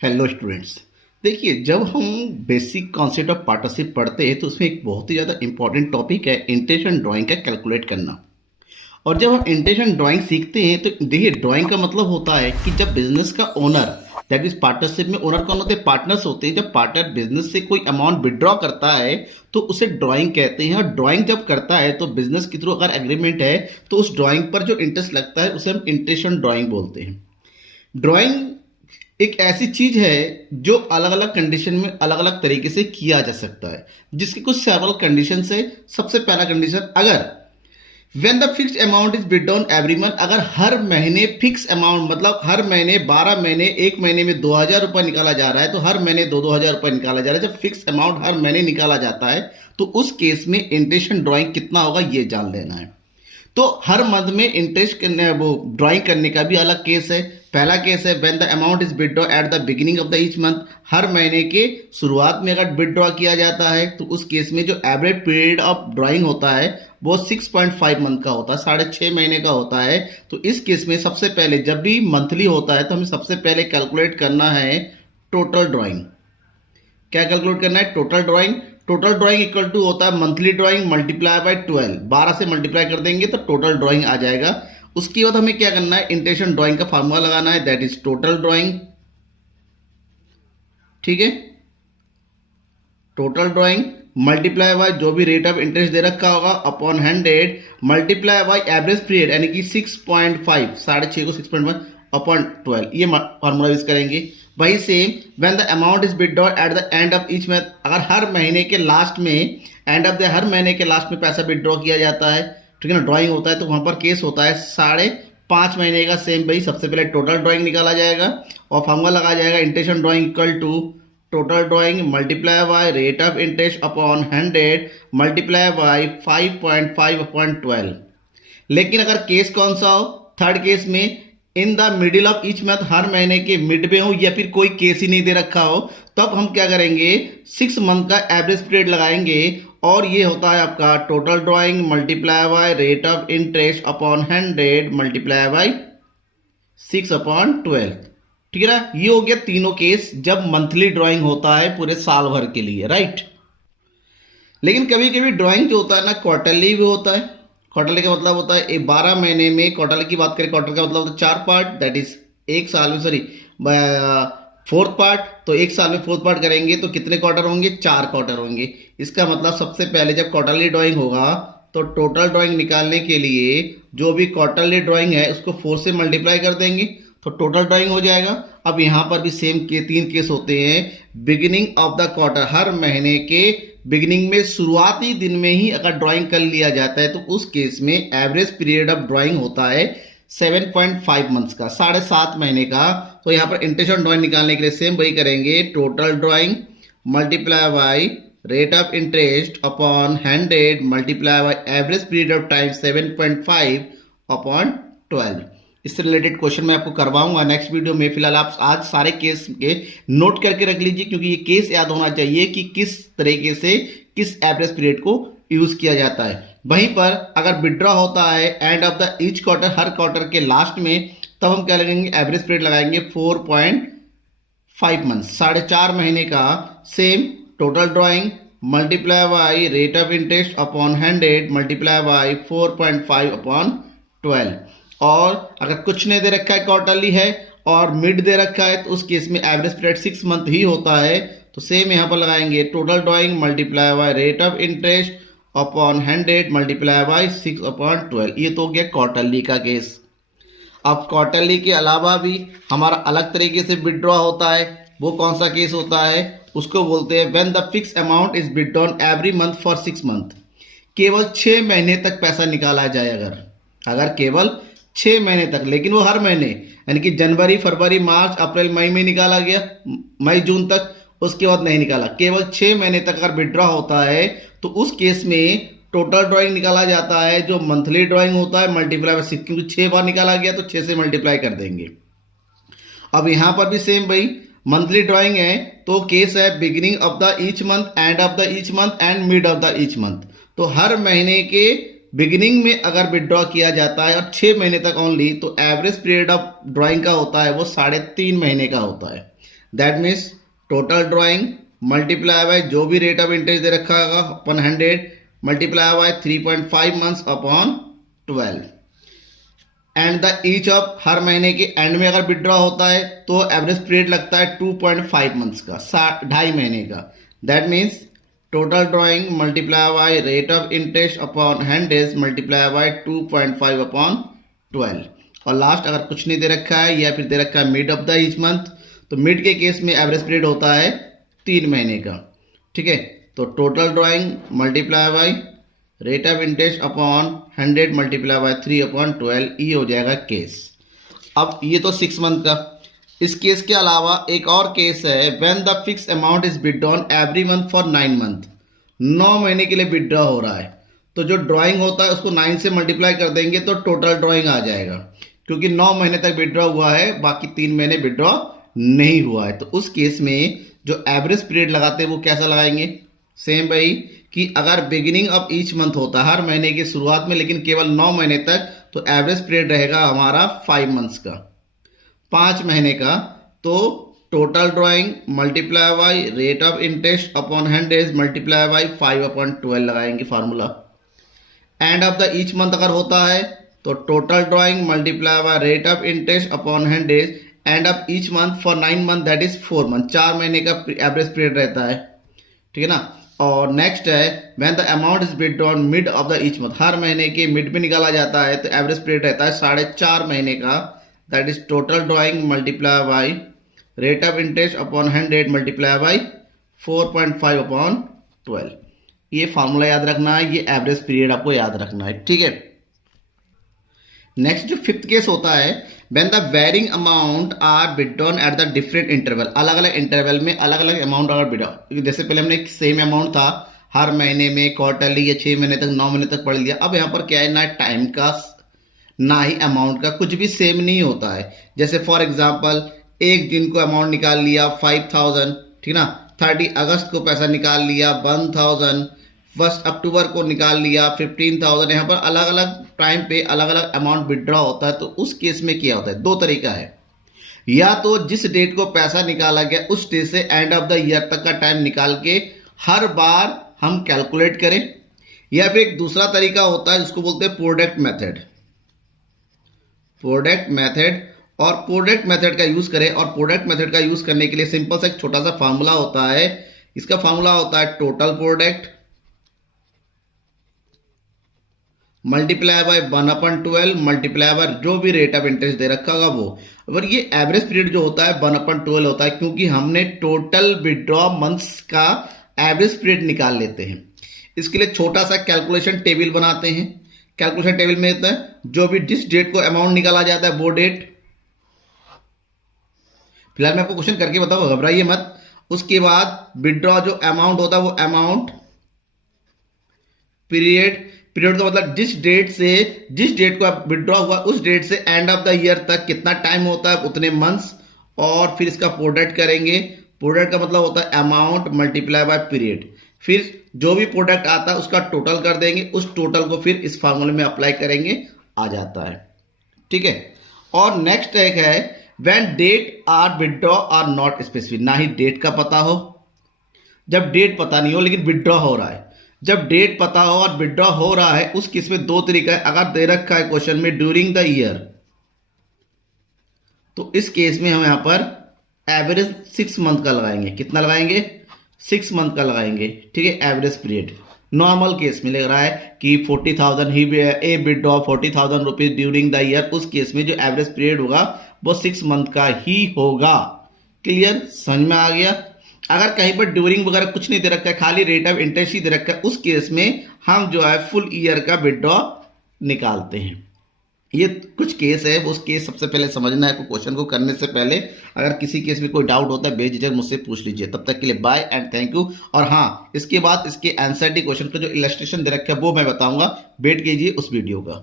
Hello students. देखिए, जब हम बेसिक कॉन्सेप्ट ऑफ पार्टनरशिप पढ़ते हैं तो उसमें एक बहुत ही ज़्यादा इंपॉर्टेंट टॉपिक है इंटेंशन ड्राइंग का कैलकुलेट करना। और जब हम इंटेंशन ड्राइंग सीखते हैं तो देखिए, ड्राइंग का मतलब होता है कि जब बिजनेस का ओनर, दैट इज पार्टनरशिप में ओनर कौन होते हैं? पार्टनर्स होते हैं। जब पार्टनर बिजनेस से कोई अमाउंट विड्रॉ करता है तो उसे ड्राइंग कहते हैं। और ड्राइंग जब करता है तो बिजनेस के थ्रू अगर एग्रीमेंट है तो उस ड्राइंग पर जो इंटरेस्ट लगता है उसे हम इंटेंशन ड्राइंग बोलते हैं। ड्राइंग एक ऐसी चीज है जो अलग अलग कंडीशन में अलग अलग तरीके से किया जा सकता है, जिसकी कुछ सेवरल कंडीशन है। सबसे पहला कंडीशन, अगर when the fixed amount is bid on every month, अगर हर महीने फिक्स अमाउंट मतलब हर महीने 12 महीने, एक महीने में 2,000 रुपये निकाला जा रहा है तो हर महीने 2,000 रुपये निकाला जा रहा है। जब फिक्स अमाउंट हर महीने निकाला जाता है तो उस केस में इंटेंशन ड्राइंग कितना होगा ये जान लेना है। तो हर मंथ में इंटरेस्ट करने वो ड्राइंग करने का भी अलग केस है। पहला केस है when the amount is withdraw at the beginning of the each month, हर महीने के शुरुआत में अगर विड्रॉ किया जाता है तो उस केस में जो एवरेज पीरियड ऑफ ड्राइंग होता है वो 6.5 मंथ का होता है, 6.5 महीने का होता है। तो इस केस में सबसे पहले जब भी मंथली होता है तो हमें सबसे पहले कैलकुलेट करना है टोटल ड्राइंग। क्या कैलकुलेट करना है? Total drawing. Total drawing equal to होता है मंथली ड्राइंग मल्टीप्लाई बाय 12, 12 से मल्टीप्लाई कर देंगे तो टोटल ड्राइंग आ जाएगा। उसके बाद हमें क्या करना है? इंटेंशन ड्राइंग का फार्मूला लगाना है, दैट इज टोटल ड्राइंग। ठीक है, टोटल ड्राइंग मल्टीप्लाई बाय जो भी रेट ऑफ इंटरेस्ट दे रखा होगा upon 100 multiply by average period यानी कि 6.5, 6.5 को 6.1 अपॉन 12, ये फार्मूला यूज करेंगे। वही same when the amount is withdraw at the end of each month, अगर हर महीने के लास्ट में, एंड ऑफ द हर महीने के लास्ट में पैसा विड्रॉ किया जाता है, ठीक है ना, ड्राइंग होता है तो वहां पर केस होता है 5.5 महीने का। सेम भाई सबसे पहले टोटल ड्राइंग निकाला जाएगा और फार्मूला लगाया जाएगा intention drawing equal to total drawing multiply by rate of interest upon 100 multiply by 5.5 upon 12। लेकिन अगर केस कौन सा हो? थर्ड केस में in the middle of each month, हर महीने के मिड में हो या फिर कोई केस ही नहीं दे रखा हो, तब हम क्या करेंगे? 6 मंथ का एवरेज पीरियड लगाएंगे और ये होता है आपका total drawing multiply by rate of interest upon 100 multiply bye 6 upon 12। ठीक है ना, ये हो गया तीनों केस जब मंथली ड्राइंग होता है पूरे साल भर के लिए, राइट। लेकिन कभी कभी ड्राइंग जो होता है ना क्वार्टरली भी होता है। क्वार्टरली का मतलब होता है 12 महीने में, क्वार्टर की बात करें, क्वार्टर का मतलब होता है 4 पार्ट, दैट इज एक साल में, सॉरी, फोर्थ पार्ट। तो एक साल में फोर्थ पार्ट करेंगे तो कितने क्वार्टर होंगे? 4 क्वार्टर होंगे। इसका मतलब सबसे पहले जब क्वार्टरली ड्राइंग होगा तो टोटल ड्राइंग निकालने के लिए जो भी क्वार्टरली ड्राइंग है उसको 4 से मल्टीप्लाई कर देंगे तो टोटल ड्राइंग हो जाएगा। अब यहाँ पर भी सेम के 3 केस होते हैं। बिगिनिंग ऑफ द क्वार्टर, हर महीने के बिगिनिंग में, शुरुआती दिन में ही अगर ड्राइंग कर लिया जाता है तो उस केस में एवरेज पीरियड ऑफ ड्राइंग होता है 7.5 मंथ्स का, 7.5 महीने का। तो यहाँ पर इंटेंशन ड्राइंग निकालने के लिए सेम वही करेंगे, total drawing multiply by rate of interest upon 100 multiply by average period of time 7.5 upon 12। इससे रिलेटेड क्वेश्चन मैं आपको करवाऊंगा नेक्स्ट वीडियो में। फिलहाल आप आज सारे केस के नोट करके रख लीजिए, क्योंकि ये केस याद होना चाहिए कि किस तरीके से किस एवरेज पीरियड को यूज किया जाता है। वहीं पर अगर विड्रॉ होता है end of the each quarter, her quarter के लास्ट में, तब हम क्या लगेंगे? एवरेज पीरियड लगाएंगे 4.5 मंथ, 4.5 महीने का। Same total drawing multiply by rate of interest upon 100 multiply bye 4.5 upon 12। और अगर कुछ नहीं दे रखा है, क्वार्टरली है और मिड दे रखा है, तो उस केस में एवरेज पीरियड 6 मंथ ही होता है। तो सेम यहाँ पर लगाएंगे total drawing multiply by rate of interest upon 100 multiply bye 6 upon 12। ये तो हो गया क्वार्टरली का केस। अब क्वार्टरली के अलावा भी हमारा अलग तरीके से विड्रॉ होता है। वो कौन सा केस होता है? उसको बोलते हैं when the fix amount is withdrawn every month for 6 month, केवल 6 महीने तक पैसा निकाला जाए। अगर केवल 6 महीने तक, लेकिन वो हर महीने, यानी कि जनवरी, फरवरी, मार्च, अप्रैल, मई में निकाला गया, मई, जून तक, उसके बाद नहीं निकाला, केवल 6 महीने तक अगर विड्रॉ होता है तो उस केस में टोटल ड्राइंग निकाला जाता है जो मंथली ड्राइंग होता है मल्टीप्लाई बाय 6, क्योंकि 6 बार निकाला गया तो 6 से मल्टीप्लाई कर देंगे। अब यहां पर भी सेम भाई, मंथली ड्राइंग है तो केस है beginning of the each month, end of the each month and mid of the each month. तो हर महीने के बिगिनिंग में अगर विड्रॉ किया जाता है और 6 महीने तक ओनली, तो एवरेज पीरियड ऑफ ड्राइंग का होता है वो 3.5 महीने का होता है। That means total drawing multiply bye जो भी रेट ऑफ इंटरेस्ट दे रखा होगा upon 100 multiply bye 3.5 months upon 12 and the each of her महीने के एंड में अगर विड्रॉ होता है तो एवरेज पीरियड लगता है 2.5 मंथ्स का, 2.5 महीने का। That means total drawing multiply by rate of interest upon 100 multiply bye 2.5 upon 12। और लास्ट अगर कुछ नहीं दे रखा है या फिर दे रखा है mid of the each month, तो मिड के केस में एवरेज पीरियड होता है 3 महीने का। ठीक है, तो total drawing multiply by rate of interest upon 100 multiply bye 3 upon 12, ये हो जाएगा केस। अब ये तो 6 मंथ का। इस केस के अलावा एक और केस है, when the fix amount is withdrawn every month for 9 month. 9 महीने के लिए विड्रॉ हो रहा है, तो जो ड्राइंग होता है उसको 9 से मल्टीप्लाई कर देंगे तो टोटल ड्राइंग आ जाएगा, क्योंकि 9 महीने तक विड्रॉ हुआ है, बाकी 3 महीने विड्रॉ नहीं हुआ है। तो उस केस में जो एवरेज पीरियड लगाते हैं वो कैसा लगाएंगे? सेम भाई कि अगर बिगिनिंग ऑफ ईच मंथ होता है हर महीने की शुरुआत में, लेकिन केवल 9 महीने तक, तो एवरेज पीरियड रहेगा हमारा 5 मंथ्स का, 5 महीने का। तो total drawing multiply by rate of interest upon 100 multiply bye 5 upon 12 लगाएंगे formula. End of the each month अगर होता है तो total drawing multiply by rate of interest upon 100 end of each month for 9 month that is 4 month, 4 महीने का average period रहता है। ठीक है ना। और नेक्स्ट है when the amount is withdrawn mid of the each month, हर महीने के मिड में निकाला जाता है तो एवरेज पीरियड रहता है 4.5 महीने का, that is total drawing multiply by rate of interest upon 100 multiply bye 4.5 upon 12। ये फार्मूला याद रखना है, ये एवरेज पीरियड आपको याद रखना है। ठीक है। नेक्स्ट जो 5th केस होता है, when the varying amount are withdrawn at the different interval, अलग अलग इंटरवल में अलग अलग अमाउंट अगर विड्रॉ, जैसे पहले हमने एक सेम अमाउंट था हर महीने में, क्वार्टरली या 6 महीने तक 9 महीने तक पढ़ लिया। अब यहाँ पर क्या है, ना टाइम का ना ही अमाउंट का, कुछ भी सेम नहीं होता है। जैसे फॉर एग्जाम्पल एक दिन को अमाउंट निकाल लिया 5000, ठीक ना, 30 अगस्त को पैसा निकाल लिया 1000, 1 अक्टूबर को निकाल लिया 15,000। यहाँ पर अलग अलग टाइम पे अलग अलग अमाउंट विड्रॉ होता है। तो उस केस में क्या होता है, 2 तरीका है, या तो जिस डेट को पैसा निकाला गया उस डेट से एंड ऑफ द ईयर तक का टाइम निकाल के हर बार हम कैलकुलेट करें, या फिर एक दूसरा तरीका होता है जिसको बोलते हैं प्रोडक्ट मेथड। प्रोडक्ट मेथड और प्रोडक्ट मेथड का यूज करें, और प्रोडक्ट मेथड का यूज करने के लिए सिंपल सा एक छोटा सा फार्मूला होता है। इसका फार्मूला होता है total product multiply by 1/12 multiply by जो भी रेट ऑफ इंटरेस्ट दे रखा होगा वो। और ये एवरेज पीरियड जो होता है 1/12 होता है, क्योंकि हमने टोटल विड्रॉ मंथ्स का एवरेज पीरियड निकाल लेते हैं। इसके लिए छोटा सा कैलकुलेशन टेबल बनाते हैं। कैलकुलेशन टेबल में होता है जो भी जिस डेट को अमाउंट निकाला जाता है वो डेट, फिलहाल मैं आपको क्वेश्चन करके बताऊँ, घबराइए मत। उसके बाद विड्रॉ जो अमाउंट होता है वो अमाउंट, पीरियड का मतलब जिस डेट को विड्रॉ हुआ उस डेट से एंड ऑफ द ईयर तक कितना टाइम होता है उतने मंथ्स, और फिर इसका प्रोडक्ट करेंगे। प्रोडक्ट का मतलब होता है अमाउंट मल्टीप्लाई बाय पीरियड, फिर जो भी प्रोडक्ट आता है उसका टोटल कर देंगे, उस टोटल को फिर इस फार्मूले में अप्लाई करेंगे, आ जाता है। ठीक है। और नेक्स्ट एक है when date are withdraw are not specific, ना ही डेट का पता हो, जब डेट पता नहीं हो लेकिन विड्रॉ हो रहा है। जब डेट पता हो और विड्रॉ हो रहा है उस केस में 2 तरीका है। अगर दे रखा है क्वेश्चन में ड्यूरिंग द ईयर, तो इस केस में हम यहां पर एवरेज 6 मंथ का लगाएंगे। कितना लगाएंगे? 6 मंथ का लगाएंगे। ठीक है। एवरेज पीरियड नॉर्मल केस में लग रहा है कि 40,000 ही a withdraw 40,000 rupees during the year, उस केस में जो एवरेज पीरियड होगा वो 6 मंथ का ही होगा। क्लियर? समझ में आ गया? अगर कहीं पर ड्यूरिंग वगैरह कुछ नहीं दे रखा है, खाली रेट ऑफ इंटरेस्ट ही दे रखा है, उस केस में हम जो है फुल ईयर का विड्रॉ निकालते हैं। ये कुछ केस है, उस केस सबसे पहले समझना है क्वेश्चन को करने से पहले। अगर किसी केस में कोई डाउट होता है बेझिझक मुझसे पूछ लीजिए। तब तक के लिए बाय एंड थैंक यू। और हाँ, इसके बाद इसके एनसीईआरटी क्वेश्चन का जो इलस्ट्रेशन दे रखा है वो मैं बताऊंगा, वेट कीजिए उस वीडियो का।